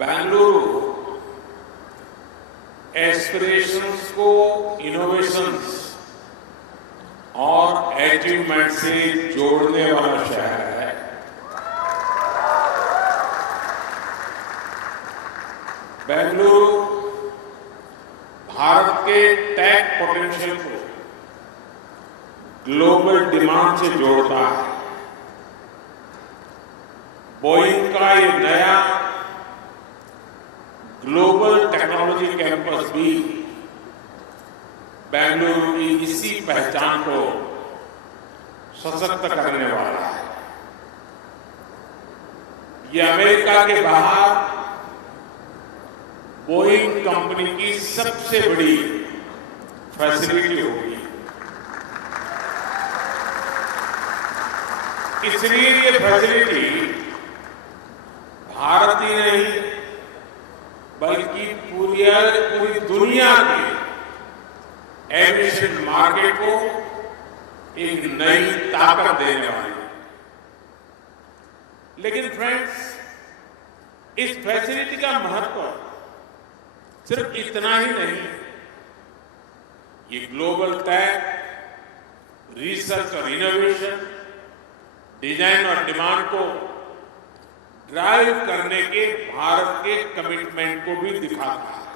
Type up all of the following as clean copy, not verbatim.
Bengaluru aspirations को innovations और achievement से जोड़ने वाला शहर है। बेंगलुरु भारत के टेक पोटेंशियल को ग्लोबल डिमांड से जोड़ता है। बोइंग का ये नया ग्लोबल टेक्नोलॉजी कैंपस भी बेंगलुरु की इसी पहचान को सशक्त करने वाला है। ये अमेरिका के बाहर बोइंग कंपनी की सबसे बड़ी फैसिलिटी होगी। इसलिए ये फैसिलिटी भारत ही नहीं बल्कि पूरी दुनिया के एविएशन मार्केट को एक नई ताकत देने वाली है। लेकिन फ्रेंड्स, इस फैसिलिटी का महत्व सिर्फ इतना ही नहीं। ये ग्लोबल टेक, रिसर्च और इनोवेशन, डिजाइन और डिमांड को ड्राइव करने के भारत के कमिटमेंट को भी दिखाता है।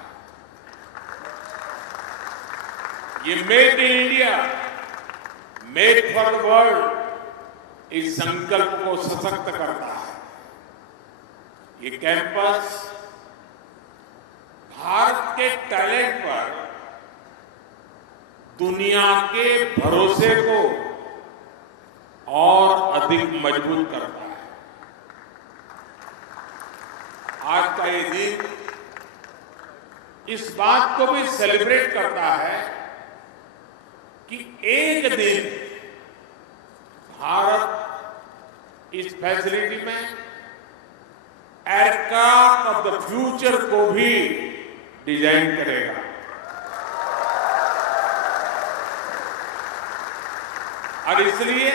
ये make in India, make for the world इस संकल्प को सशक्त करता है। ये कैंपस भारत के टैलेंट पर दुनिया के भरोसे को और अधिक मजबूत करता है। आज का ये दिन इस बात को भी सेलिब्रेट करता है कि एक दिन भारत इस फैसिलिटी में एयरक्राफ्ट ऑफ द फ्यूचर को भी डिजाइन करेगा। और इसलिए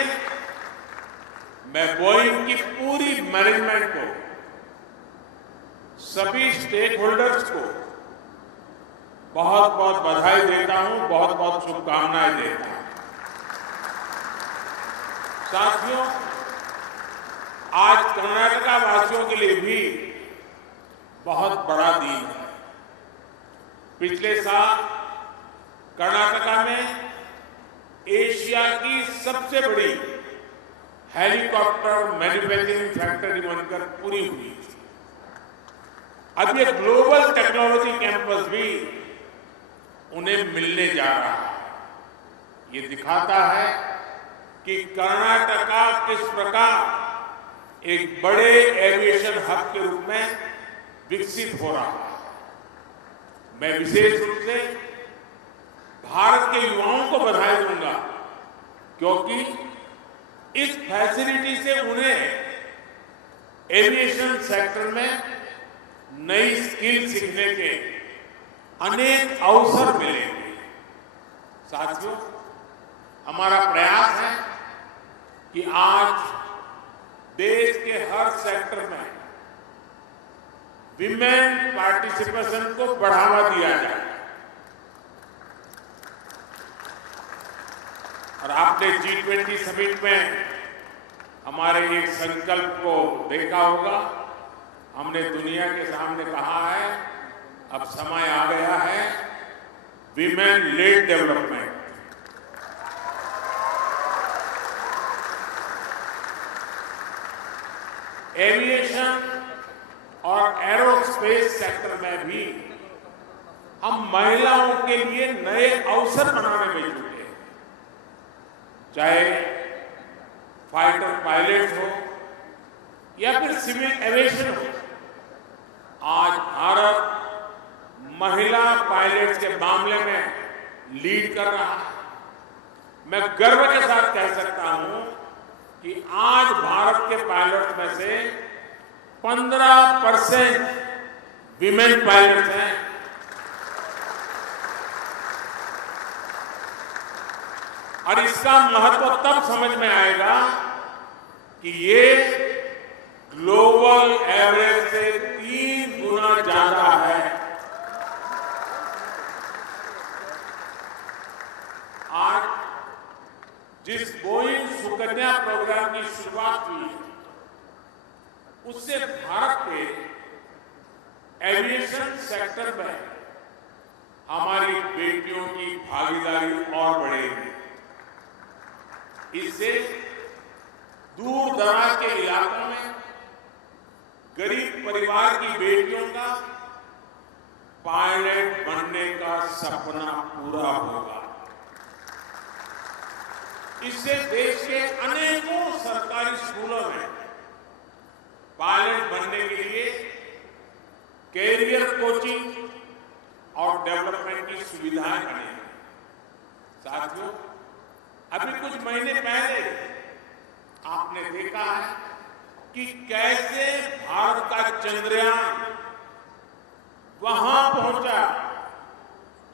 मैं बोइंग की पूरी मैनेजमेंट को, सभी स्टेक होल्डर्स को बहुत बहुत बधाई देता हूं, बहुत बहुत शुभकामनाएं देता हूं। साथियों, आज कर्नाटका वासियों के लिए भी बहुत बड़ा दिन है। पिछले साल कर्नाटका में एशिया की सबसे बड़ी हेलीकॉप्टर मैन्युफैक्चरिंग फैक्ट्री बनकर पूरी हुई थी। अब ये ग्लोबल टेक्नोलॉजी कैंपस भी उन्हें मिलने जा रहा है। ये दिखाता है कि कर्नाटका किस प्रकार एक बड़े एविएशन हब के रूप में विकसित हो रहा है। मैं विशेष रूप से भारत के युवाओं को बधाई दूंगा, क्योंकि इस फैसिलिटी से उन्हें एविएशन सेक्टर में नई स्किल सीखने के अनेक अवसर मिलेंगे। साथियों, हमारा प्रयास है कि आज देश के हर सेक्टर में विमेन पार्टिसिपेशन को बढ़ावा दिया जाए। और आपने G20 समिट में हमारे एक संकल्प को देखा होगा। हमने दुनिया के सामने कहा है, अब समय आ गया है विमेन लेड डेवलपमेंट। एविएशन और एरोस्पेस सेक्टर में भी हम महिलाओं के लिए नए अवसर बनाने में जुटे हैं। चाहे फाइटर पायलट हो या फिर सिविल एविएशन हो, आज भारत महिला पायलट के मामले में लीड कर रहा है। मैं गर्व के साथ कह सकता हूं कि आज भारत के पायलट में से 15% विमेन पायलट हैं। और इसका महत्व तब समझ में आएगा कि ये ग्लोबल एवरेज से 3 गुना एविएशन सेक्टर में हमारी बेटियों की भागीदारी और बढ़ेगी। इससे दूर दराज के इलाकों में गरीब परिवार की बेटियों का पायलट बनने का सपना पूरा होगा। इससे देश के अनेकों सरकारी स्कूलों में पायलट बनने के लिए कैरियर कोचिंग और डेवलपमेंट की सुविधाएं बनेंगी। साथियों, अभी कुछ महीने पहले आपने देखा है कि कैसे भारत का चंद्रयान वहां पहुंचा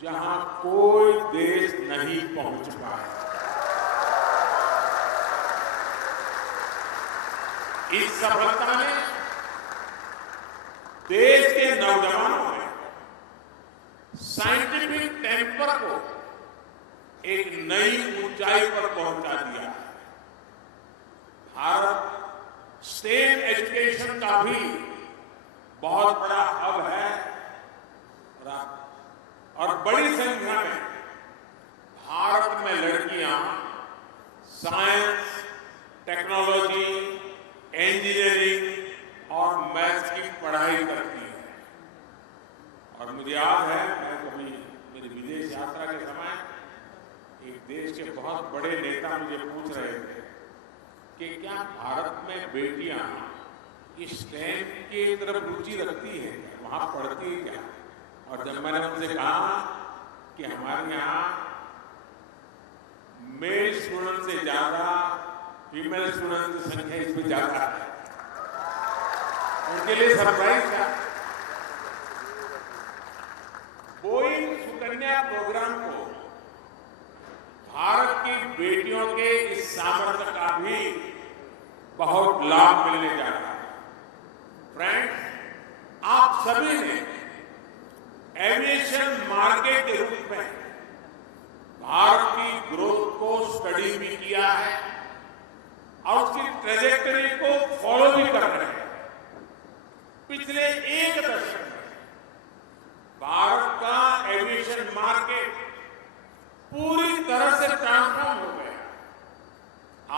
जहां कोई देश नहीं पहुंच पाया। इस सफलता ने देश के नौजवानों में साइंटिफिक टेम्पर को एक नई ऊंचाई पर पहुंचा दिया। भारत स्टेम एजुकेशन का भी बहुत बड़ा हब है और बड़ी संख्या में भारत में लड़कियां साइंस, टेक्नोलॉजी, इंजीनियरिंग और मैथ्स की पढ़ाई करती हैं। और मुझे याद है, मैं कभी मेरी विदेश यात्रा के समय एक देश के बहुत बड़े नेता मुझे पूछ रहे थे कि क्या भारत में बेटियां इस स्टेम की तरफ रुचि रखती है, वहां पढ़ती है क्या? और जब मैंने उनसे कहा कि हमारे यहाँ मेल स्टूडेंट से ज्यादा फीमेल स्टूडेंट की संख्या इसमें ज्यादा है, उनके लिए सरप्राइज था। बोइंग सुकन्या प्रोग्राम को भारत की बेटियों के इस सामर्थ्य का भी बहुत लाभ मिलने जा रहा है। फ्रेंड्स, आप सभी ने एविएशन मार्केट के रूप में भारत की ग्रोथ को स्टडी भी किया है और उसकी ट्रेजेक्टरी को फॉलो भी कर रहे हैं। पिछले एक दशक में भारत का एविएशन मार्केट पूरी तरह से ट्रांसफॉर्म हो गया।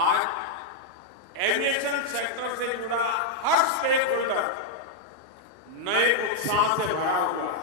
आज एविएशन सेक्टर से जुड़ा हर स्टेक होल्डर नए उत्साह से भरा हुआ है।